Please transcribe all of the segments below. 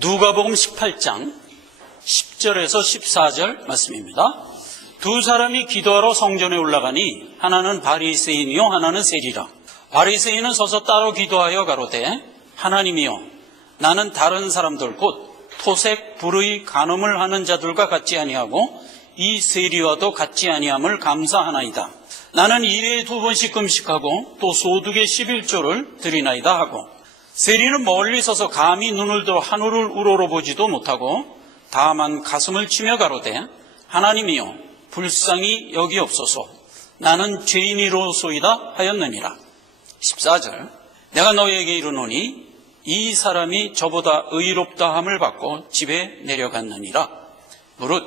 누가복음 18장 10절에서 14절 말씀입니다. 두 사람이 기도하러 성전에 올라가니 하나는 바리새인이요 하나는 세리라. 바리새인은 서서 따로 기도하여 가로되 하나님이여 나는 다른 사람들 곧 토색 불의 간음을 하는 자들과 같지 아니하고 이 세리와도 같지 아니함을 감사하나이다. 나는 일회에 2번씩 금식하고 또 소득의 11조를 드리나이다 하고, 세리는 멀리 서서 감히 눈을 들어 하늘을 우러러보지도 못하고 다만 가슴을 치며 가로되 하나님이여 불쌍히 여기옵소서 나는 죄인이로소이다 하였느니라. 14절 내가 너희에게 이르노니 이 사람이 저보다 의롭다 함을 받고 집에 내려갔느니라. 무릇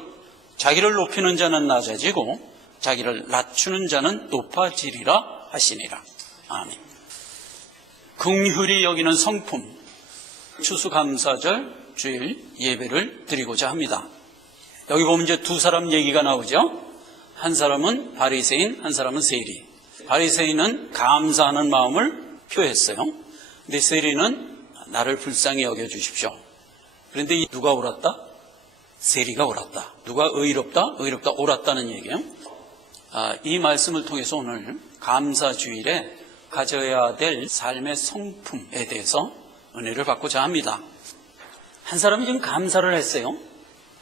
자기를 높이는 자는 낮아지고 자기를 낮추는 자는 높아지리라 하시니라. 아멘. 긍휼히 여기는 성품, 추수감사절 주일 예배를 드리고자 합니다. 여기 보면 이제 두 사람 얘기가 나오죠. 한 사람은 바리새인, 한 사람은 세리. 바리새인은 감사하는 마음을 표했어요. 근데 세리는 나를 불쌍히 여겨주십시오. 그런데 누가 옳았다? 세리가 옳았다. 누가 의롭다? 의롭다, 옳았다는 얘기예요. 이 말씀을 통해서 오늘 감사주일에 가져야 될 삶의 성품에 대해서 은혜를 받고자 합니다. 한 사람이 지금 감사를 했어요.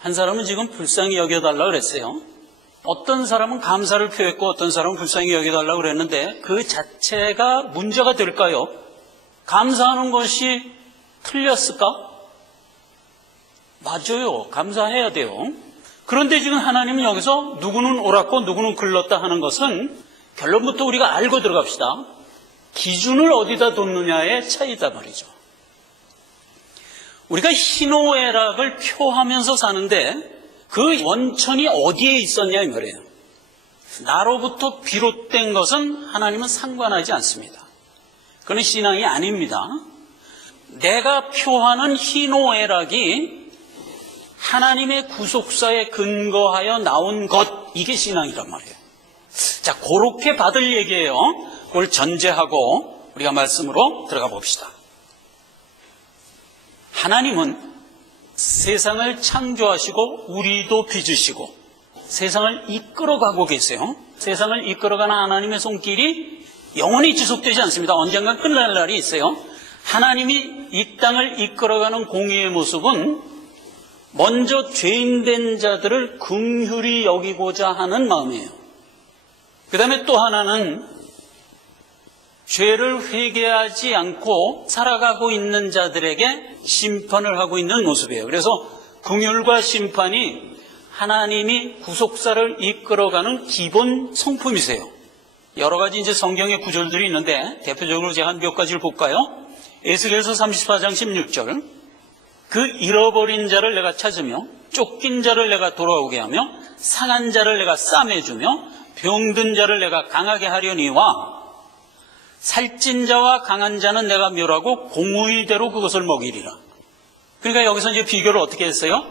한 사람은 지금 불쌍히 여겨달라고 그랬어요. 어떤 사람은 감사를 표했고 어떤 사람은 불쌍히 여겨달라고 그랬는데 그 자체가 문제가 될까요? 감사하는 것이 틀렸을까? 맞아요. 감사해야 돼요. 그런데 지금 하나님은 여기서 누구는 옳았고 누구는 글렀다 하는 것은 결론부터 우리가 알고 들어갑시다. 기준을 어디다 뒀느냐의 차이다 말이죠. 우리가 희노애락을 표하면서 사는데 그 원천이 어디에 있었냐 이 말이에요. 나로부터 비롯된 것은 하나님은 상관하지 않습니다. 그건 신앙이 아닙니다. 내가 표하는 희노애락이 하나님의 구속사에 근거하여 나온 것, 이게 신앙이란 말이에요. 자, 그렇게 받을 얘기예요. 그걸 전제하고 우리가 말씀으로 들어가 봅시다. 하나님은 세상을 창조하시고 우리도 빚으시고 세상을 이끌어가고 계세요. 세상을 이끌어가는 하나님의 손길이 영원히 지속되지 않습니다. 언젠가 끝날 날이 있어요. 하나님이 이 땅을 이끌어가는 공의의 모습은 먼저 죄인된 자들을 긍휼히 여기고자 하는 마음이에요. 그 다음에 또 하나는 죄를 회개하지 않고 살아가고 있는 자들에게 심판을 하고 있는 모습이에요. 그래서 긍휼과 심판이 하나님이 구속사를 이끌어가는 기본 성품이세요. 여러 가지 이제 성경의 구절들이 있는데 대표적으로 제가 한 몇 가지를 볼까요? 에스겔서 34장 16절 그 잃어버린 자를 내가 찾으며 쫓긴 자를 내가 돌아오게 하며 상한 자를 내가 싸매주며 병든 자를 내가 강하게 하려니와 살찐 자와 강한 자는 내가 멸하고 공의대로 그것을 먹이리라. 그러니까 여기서 이제 비교를 어떻게 했어요?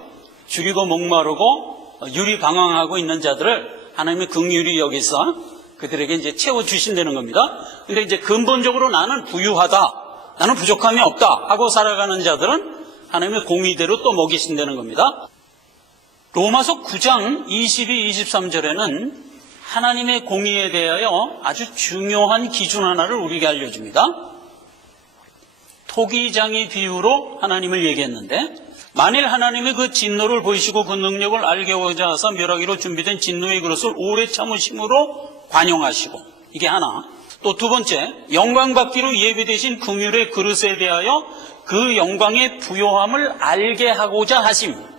죽이고 목마르고 유리방황하고 있는 자들을 하나님의 긍휼히 여기서 그들에게 이제 채워주신다는 겁니다. 근데 이제 근본적으로 나는 부유하다, 나는 부족함이 없다 하고 살아가는 자들은 하나님의 공의대로 또 먹이신다는 겁니다. 로마서 9장 22, 23절에는 하나님의 공의에 대하여 아주 중요한 기준 하나를 우리에게 알려줍니다. 토기장이 비유로 하나님을 얘기했는데 만일 하나님의 그 진노를 보이시고 그 능력을 알게 하고자 하사 멸하기로 준비된 진노의 그릇을 오래 참으심으로 관용하시고, 이게 하나. 또 두 번째, 영광받기로 예비되신 긍휼의 그릇에 대하여 그 영광의 부요함을 알게 하고자 하심.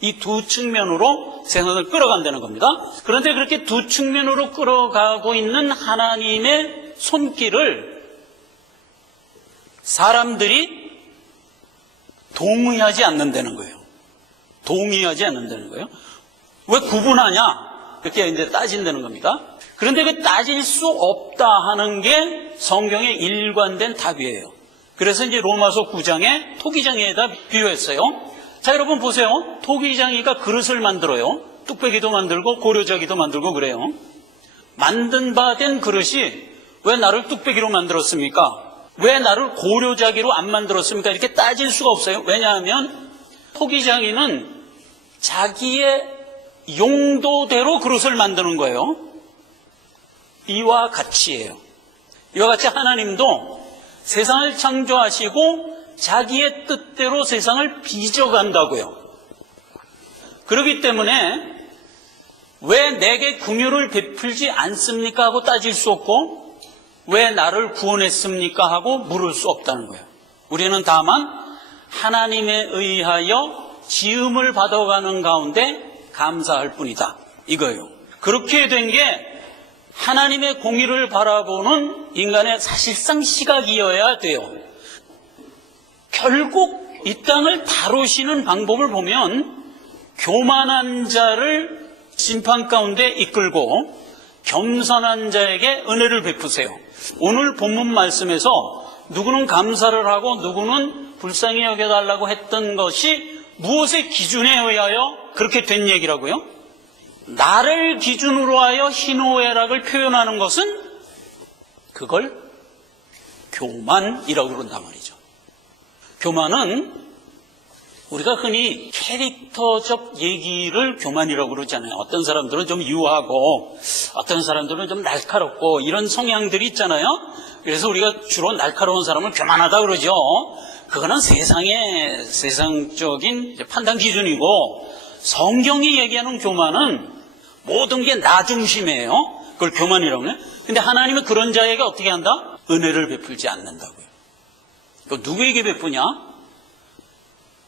이 두 측면으로 세상을 끌어간다는 겁니다. 그런데 그렇게 두 측면으로 끌어가고 있는 하나님의 손길을 사람들이 동의하지 않는다는 거예요. 동의하지 않는다는 거예요. 왜 구분하냐? 이렇게 이제 따진다는 겁니다. 그런데 그 따질 수 없다 하는 게 성경의 일관된 답이에요. 그래서 이제 로마서 9장에 토기장에다 비유했어요. 자, 여러분 보세요. 토기장이가 그릇을 만들어요. 뚝배기도 만들고 고려자기도 만들고 그래요. 만든 바 된 그릇이 왜 나를 뚝배기로 만들었습니까? 왜 나를 고려자기로 안 만들었습니까? 이렇게 따질 수가 없어요. 왜냐하면 토기장인은 자기의 용도대로 그릇을 만드는 거예요. 이와 같이예요. 이와 같이 하나님도 세상을 창조하시고 자기의 뜻대로 세상을 빚어간다고요. 그렇기 때문에 왜 내게 긍휼을 베풀지 않습니까 하고 따질 수 없고, 왜 나를 구원했습니까 하고 물을 수 없다는 거예요. 우리는 다만 하나님에 의하여 지음을 받아가는 가운데 감사할 뿐이다, 이거예요. 그렇게 된 게 하나님의 공의를 바라보는 인간의 사실상 시각이어야 돼요. 결국 이 땅을 다루시는 방법을 보면 교만한 자를 심판 가운데 이끌고 겸손한 자에게 은혜를 베푸세요. 오늘 본문 말씀에서 누구는 감사를 하고 누구는 불쌍히 여겨달라고 했던 것이 무엇의 기준에 의하여 그렇게 된 얘기라고요? 나를 기준으로 하여 희노애락을 표현하는 것은 그걸 교만이라고 그런단 말이죠. 교만은 우리가 흔히 캐릭터적 얘기를 교만이라고 그러잖아요. 어떤 사람들은 좀 유하고 어떤 사람들은 좀 날카롭고 이런 성향들이 있잖아요. 그래서 우리가 주로 날카로운 사람을 교만하다 그러죠. 그거는 세상적인 판단 기준이고, 성경이 얘기하는 교만은 모든 게 나 중심이에요. 그걸 교만이라고 해요. 근데 하나님은 그런 자에게 어떻게 한다? 은혜를 베풀지 않는다고요. 그 누구에게 베푸냐?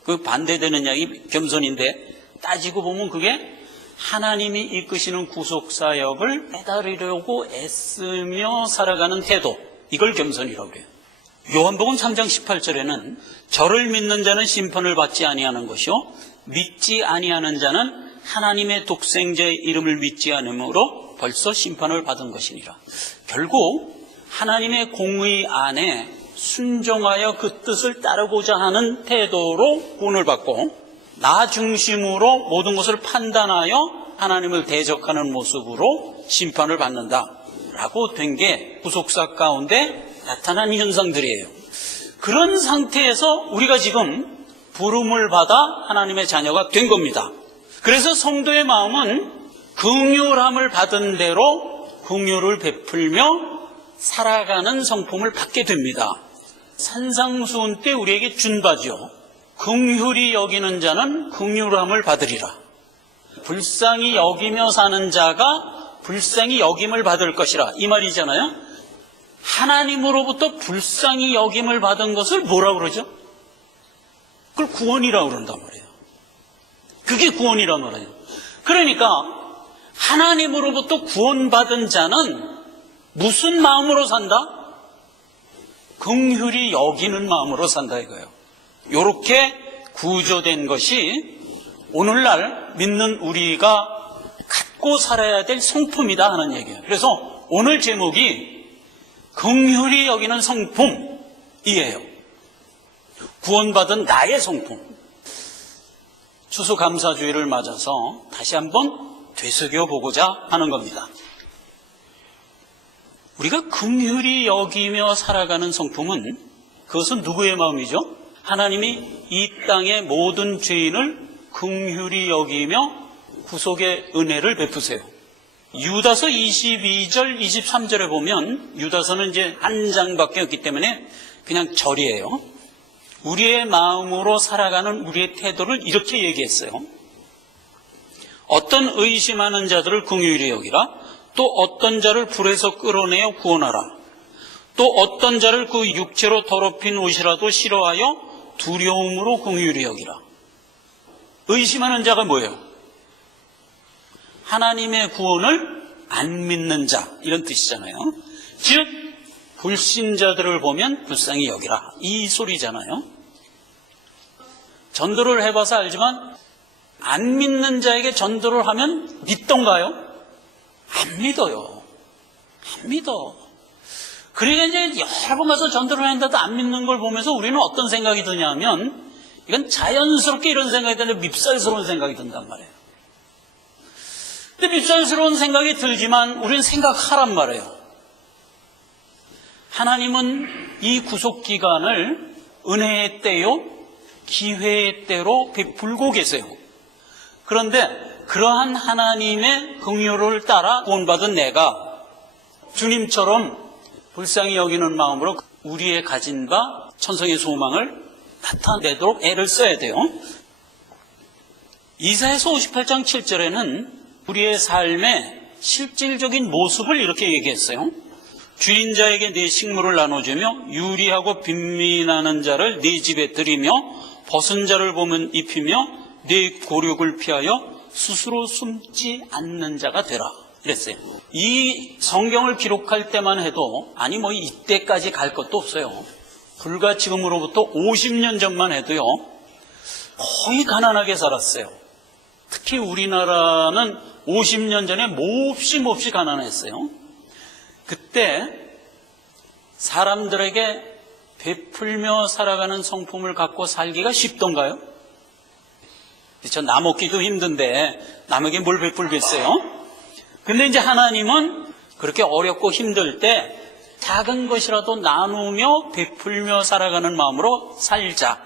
그 반대되는 이야기 겸손인데, 따지고 보면 그게 하나님이 이끄시는 구속사역을 빼달으려고 애쓰며 살아가는 태도, 이걸 겸손이라고 해요. 요한복음 3장 18절에는 저를 믿는 자는 심판을 받지 아니하는 것이요 믿지 아니하는 자는 하나님의 독생자의 이름을 믿지 않으므로 벌써 심판을 받은 것이니라. 결국 하나님의 공의 안에 순종하여 그 뜻을 따르고자 하는 태도로 구원을 받고, 나 중심으로 모든 것을 판단하여 하나님을 대적하는 모습으로 심판을 받는다라고 된 게 구속사 가운데 나타난 현상들이에요. 그런 상태에서 우리가 지금 부름을 받아 하나님의 자녀가 된 겁니다. 그래서 성도의 마음은 긍휼함을 받은 대로 긍휼을 베풀며 살아가는 성품을 받게 됩니다. 산상수훈 때 우리에게 준 바죠. 긍휼히 여기는 자는 긍휼함을 받으리라. 불쌍히 여기며 사는 자가 불쌍히 여김을 받을 것이라, 이 말이잖아요. 하나님으로부터 불쌍히 여김을 받은 것을 뭐라고 그러죠? 그걸 구원이라고 그런단 말이에요. 그게 구원이란 말이에요. 그러니까 하나님으로부터 구원받은 자는 무슨 마음으로 산다? 긍휼히 여기는 마음으로 산다 이거예요. 이렇게 구조된 것이 오늘날 믿는 우리가 갖고 살아야 될 성품이다 하는 얘기예요. 그래서 오늘 제목이 긍휼히 여기는 성품이에요. 구원받은 나의 성품. 추수감사주의를 맞아서 다시 한번 되새겨보고자 하는 겁니다. 우리가 긍휼히 여기며 살아가는 성품은, 그것은 누구의 마음이죠? 하나님이 이 땅의 모든 죄인을 긍휼히 여기며 구속의 은혜를 베푸세요. 유다서 22절 23절에 보면, 유다서는 이제 한 장밖에 없기 때문에 그냥 절이에요. 우리의 마음으로 살아가는 우리의 태도를 이렇게 얘기했어요. 어떤 의심하는 자들을 긍휼히 여기라. 또 어떤 자를 불에서 끌어내어 구원하라. 또 어떤 자를 그 육체로 더럽힌 옷이라도 싫어하여 두려움으로 긍휼히 여기라. 의심하는 자가 뭐예요? 하나님의 구원을 안 믿는 자, 이런 뜻이잖아요. 즉 불신자들을 보면 불쌍히 여기라, 이 소리잖아요. 전도를 해봐서 알지만 안 믿는 자에게 전도를 하면 믿던가요? 안 믿어요. 안 믿어. 그러니까 이제 여러 번 가서 전도를 했는데도 안 믿는 걸 보면서 우리는 어떤 생각이 드냐면, 이건 자연스럽게 이런 생각이 드는데 밉살스러운 생각이 든단 말이에요. 근데 밉살스러운 생각이 들지만 우리는 생각하란 말이에요. 하나님은 이 구속기간을 은혜의 때요, 기회의 때로 베풀고 계세요. 그런데 그러한 하나님의 긍휼을 따라 구원받은 내가 주님처럼 불쌍히 여기는 마음으로 우리의 가진 바 천성의 소망을 나타내도록 애를 써야 돼요. 이사야서 58장 7절에는 우리의 삶의 실질적인 모습을 이렇게 얘기했어요. 줄인 자에게 네 식물을 나눠주며 유리하고 빈민하는 자를 네 집에 들이며 벗은 자를 보면 입히며 네 고륙을 피하여 스스로 숨지 않는 자가 되라 이랬어요. 이 성경을 기록할 때만 해도 아니 뭐 이때까지 갈 것도 없어요. 불과 지금으로부터 50년 전만 해도요 거의 가난하게 살았어요. 특히 우리나라는 50년 전에 몹시 가난했어요. 그때 사람들에게 베풀며 살아가는 성품을 갖고 살기가 쉽던가요? 그렇죠. 나 먹기도 힘든데 남에게 뭘 베풀겠어요? 근데 이제 하나님은 그렇게 어렵고 힘들 때 작은 것이라도 나누며 베풀며 살아가는 마음으로 살자.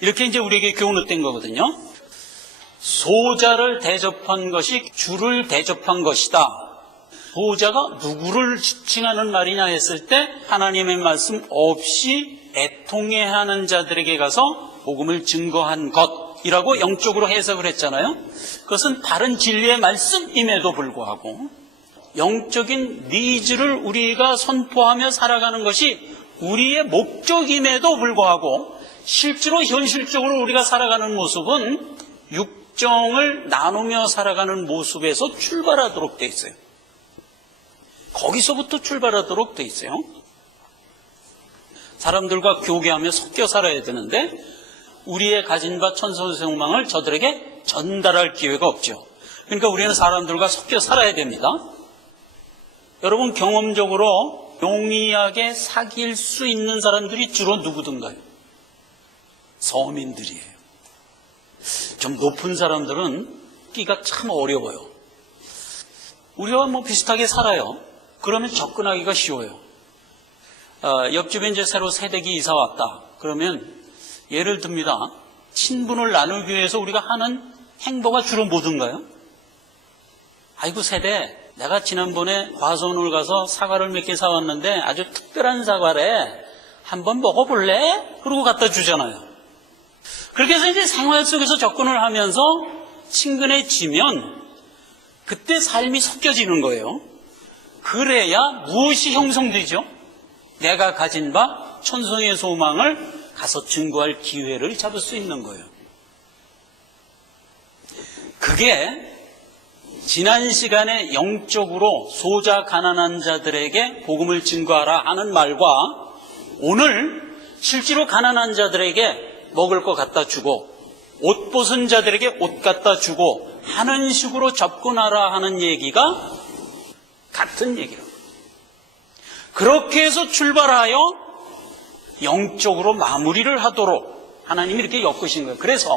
이렇게 이제 우리에게 교훈된 거거든요. 소자를 대접한 것이 주를 대접한 것이다. 소자가 누구를 지칭하는 말이냐 했을 때 하나님의 말씀 없이 애통해하는 자들에게 가서 복음을 증거한 것이라고 영적으로 해석을 했잖아요. 그것은 바른 진리의 말씀임에도 불구하고 영적인 니즈를 우리가 선포하며 살아가는 것이 우리의 목적임에도 불구하고 실제로 현실적으로 우리가 살아가는 모습은 육정을 나누며 살아가는 모습에서 출발하도록 돼 있어요. 거기서부터 출발하도록 돼 있어요. 사람들과 교제하며 섞여 살아야 되는데 우리의 가진 바 천성의 소망을 저들에게 전달할 기회가 없죠. 그러니까 우리는 사람들과 섞여 살아야 됩니다. 여러분 경험적으로 용이하게 사귈 수 있는 사람들이 주로 누구든가요? 서민들이에요. 좀 높은 사람들은 끼가 참 어려워요. 우리와 뭐 비슷하게 살아요. 그러면 접근하기가 쉬워요. 옆집에 이제 새로 새댁이 이사 왔다. 그러면 예를 듭니다. 친분을 나누기 위해서 우리가 하는 행보가 주로 뭐든가요? 아이고 새댁, 내가 지난번에 과수원을 가서 사과를 몇 개 사왔는데 아주 특별한 사과래. 한번 먹어볼래? 그러고 갖다 주잖아요. 그렇게 해서 이제 생활 속에서 접근을 하면서 친근해지면 그때 삶이 섞여지는 거예요. 그래야 무엇이 형성되죠? 내가 가진 바 천성의 소망을 가서 증거할 기회를 잡을 수 있는 거예요. 그게 지난 시간에 영적으로 소자 가난한 자들에게 복음을 증거하라 하는 말과 오늘 실제로 가난한 자들에게 먹을 거 갖다 주고 옷 벗은 자들에게 옷 갖다 주고 하는 식으로 접근하라 하는 얘기가 같은 얘기라고. 그렇게 해서 출발하여 영적으로 마무리를 하도록 하나님이 이렇게 엮으신 거예요. 그래서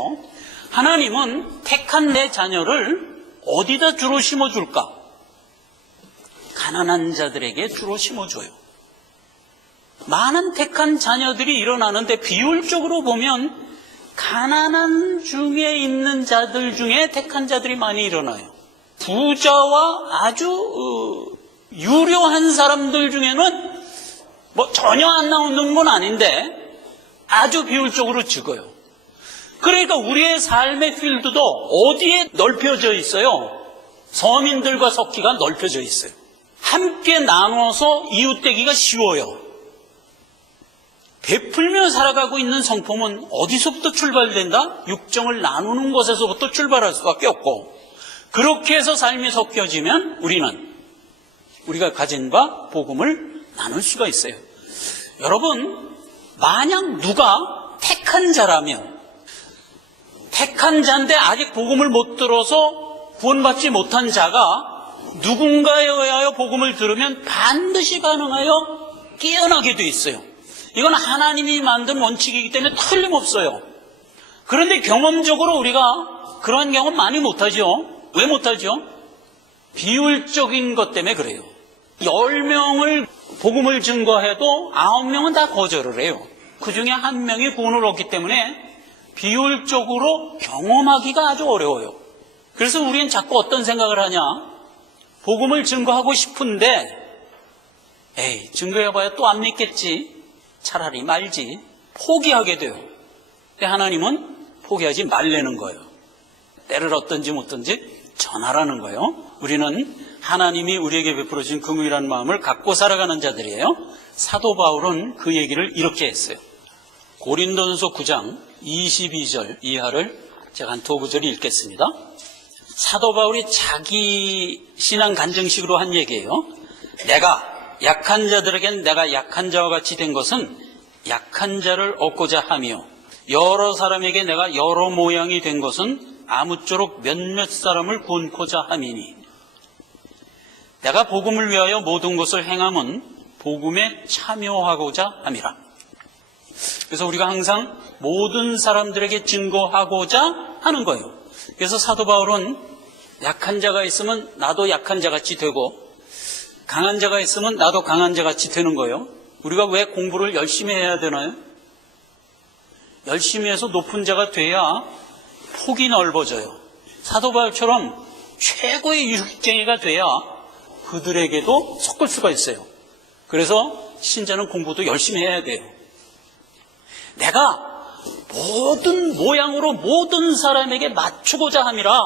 하나님은 택한 내 자녀를 어디다 주로 심어줄까? 가난한 자들에게 주로 심어줘요. 많은 택한 자녀들이 일어나는데 비율적으로 보면 가난한 중에 있는 자들 중에 택한 자들이 많이 일어나요. 부자와 아주 유료한 사람들 중에는 뭐 전혀 안 나오는 건 아닌데 아주 비율적으로 적어요. 그러니까 우리의 삶의 필드도 어디에 넓혀져 있어요? 서민들과 섞기가 넓혀져 있어요. 함께 나눠서 이웃되기가 쉬워요. 베풀며 살아가고 있는 성품은 어디서부터 출발된다? 육정을 나누는 것에서부터 출발할 수밖에 없고 그렇게 해서 삶이 섞여지면 우리가 가진 바 복음을 나눌 수가 있어요. 여러분, 만약 누가 택한 자라면 택한 자인데 아직 복음을 못 들어서 구원받지 못한 자가 누군가에 의하여 복음을 들으면 반드시 반응하여 깨어나게 돼 있어요. 이건 하나님이 만든 원칙이기 때문에 틀림없어요. 그런데 경험적으로 우리가 그런 경험 많이 못하죠. 왜 못하죠? 비율적인 것 때문에 그래요. 10명을 복음을 증거해도 9명은 다 거절을 해요. 그 중에 1명이 구원을 얻기 때문에 비율적으로 경험하기가 아주 어려워요. 그래서 우리는 자꾸 어떤 생각을 하냐? 복음을 증거하고 싶은데 에이, 증거해봐야 또 안 믿겠지. 차라리 말지. 포기하게 돼요. 근데 하나님은 포기하지 말라는 거예요. 때를 얻든지 못든지 전하라는 거예요. 우리는 하나님이 우리에게 베풀어 주신 긍휼이라는 마음을 갖고 살아가는 자들이에요. 사도 바울은 그 얘기를 이렇게 했어요. 고린도전서 9장 22절 이하를 제가 한 두 구절 읽겠습니다. 사도 바울이 자기 신앙 간증식으로 한 얘기예요. 내가 약한 자들에겐 내가 약한 자와 같이 된 것은 약한 자를 얻고자 하며 여러 사람에게 내가 여러 모양이 된 것은 아무쪼록 몇몇 사람을 구원코자 함이니 내가 복음을 위하여 모든 것을 행함은 복음에 참여하고자 함이라. 그래서 우리가 항상 모든 사람들에게 증거하고자 하는 거예요. 그래서 사도 바울은 약한 자가 있으면 나도 약한 자같이 되고 강한 자가 있으면 나도 강한 자같이 되는 거예요. 우리가 왜 공부를 열심히 해야 되나요? 열심히 해서 높은 자가 돼야 폭이 넓어져요. 사도 바울처럼 최고의 유식쟁이가 돼야 그들에게도 섞을 수가 있어요. 그래서 신자는 공부도 열심히 해야 돼요. 내가 모든 모양으로 모든 사람에게 맞추고자 함이라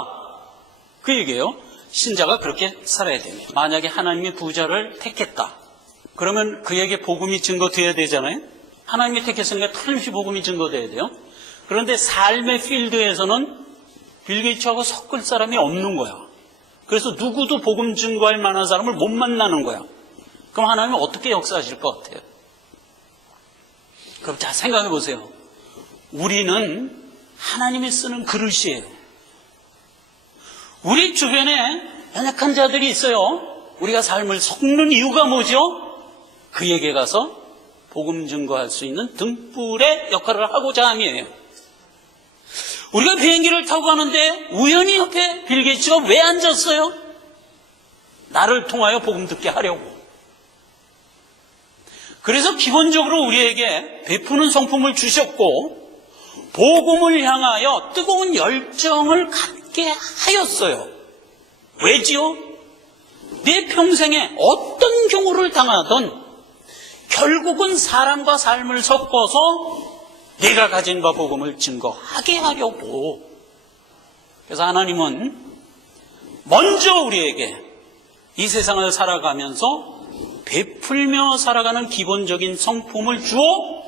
그 얘기예요. 신자가 그렇게 살아야 됩니다. 만약에 하나님이 부자를 택했다. 그러면 그에게 복음이 증거돼야 되잖아요. 하나님이 택했으니까 틀림없이 복음이 증거돼야 돼요. 그런데 삶의 필드에서는 빌 게이츠하고 섞을 사람이 없는 거야. 그래서 누구도 복음 증거할 만한 사람을 못 만나는 거야. 그럼 하나님은 어떻게 역사하실 것 같아요? 그럼 자, 생각해 보세요. 우리는 하나님이 쓰는 그릇이에요. 우리 주변에 연약한 자들이 있어요. 우리가 삶을 섞는 이유가 뭐죠? 그에게 가서 복음 증거할 수 있는 등불의 역할을 하고자 함이에요. 우리가 비행기를 타고 가는데 우연히 옆에 빌 게이츠가 왜 앉았어요? 나를 통하여 복음 듣게 하려고. 그래서 기본적으로 우리에게 베푸는 성품을 주셨고 복음을 향하여 뜨거운 열정을 갖게 하였어요. 왜지요? 내 평생에 어떤 경우를 당하든 결국은 사람과 삶을 섞어서 내가 가진 바 복음을 증거하게 하려고. 그래서 하나님은 먼저 우리에게 이 세상을 살아가면서 베풀며 살아가는 기본적인 성품을 주어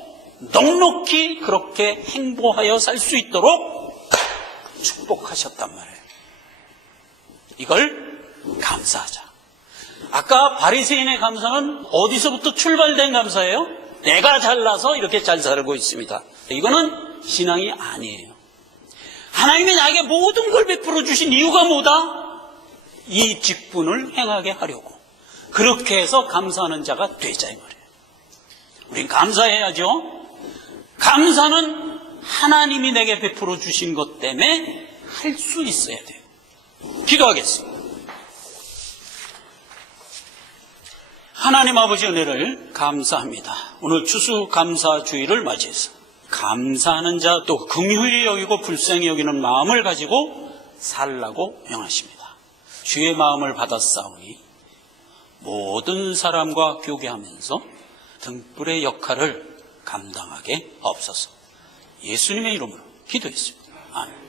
넉넉히 그렇게 행보하여 살 수 있도록 축복하셨단 말이에요. 이걸 감사하자. 아까 바리새인의 감사는 어디서부터 출발된 감사예요? 내가 잘나서 이렇게 잘 살고 있습니다. 이거는 신앙이 아니에요. 하나님이 나에게 모든 걸 베풀어 주신 이유가 뭐다? 이 직분을 행하게 하려고. 그렇게 해서 감사하는 자가 되자 이 말이에요. 우린 감사해야죠. 감사는 하나님이 내게 베풀어 주신 것 때문에 할 수 있어야 돼요. 기도하겠습니다. 하나님 아버지 은혜를 감사합니다. 오늘 추수감사주의를 맞이해서 감사하는 자 또 긍휼히 여기고 불쌍히 여기는 마음을 가지고 살라고 명하십니다. 주의 마음을 받았사오니 모든 사람과 교제하면서 등불의 역할을 감당하게 하옵소서. 예수님의 이름으로 기도했습니다. 아멘.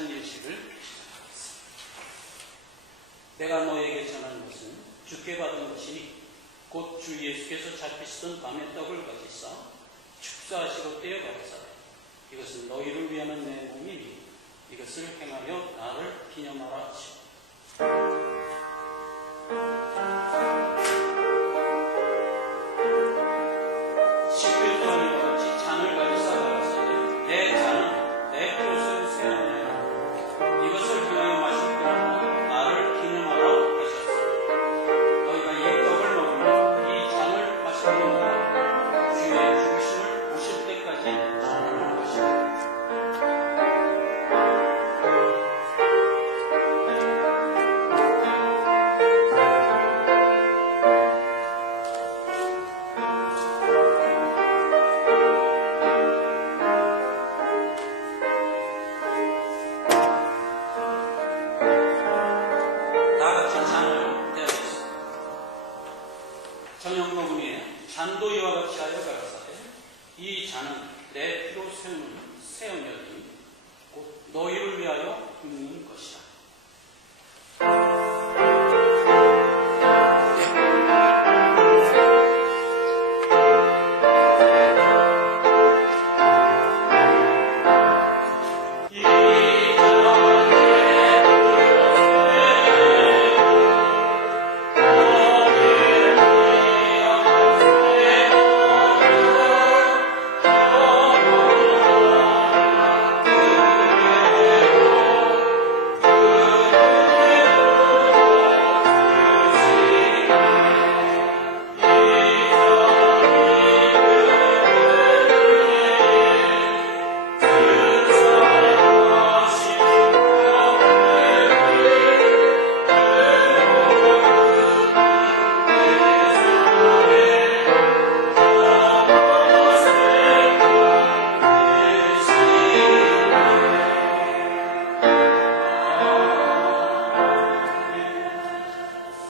지난 예식을 시작하겠습니다. 내가 너에게 전하는 것은 주께 받은 것이니 곧 주 예수께서 잡히시던 밤에 떡을 가지사 축사하시고 떼어 가지사 이것은 너희를 위하는 내 몸이니 이것을 행하여 나를 기념하라 하시고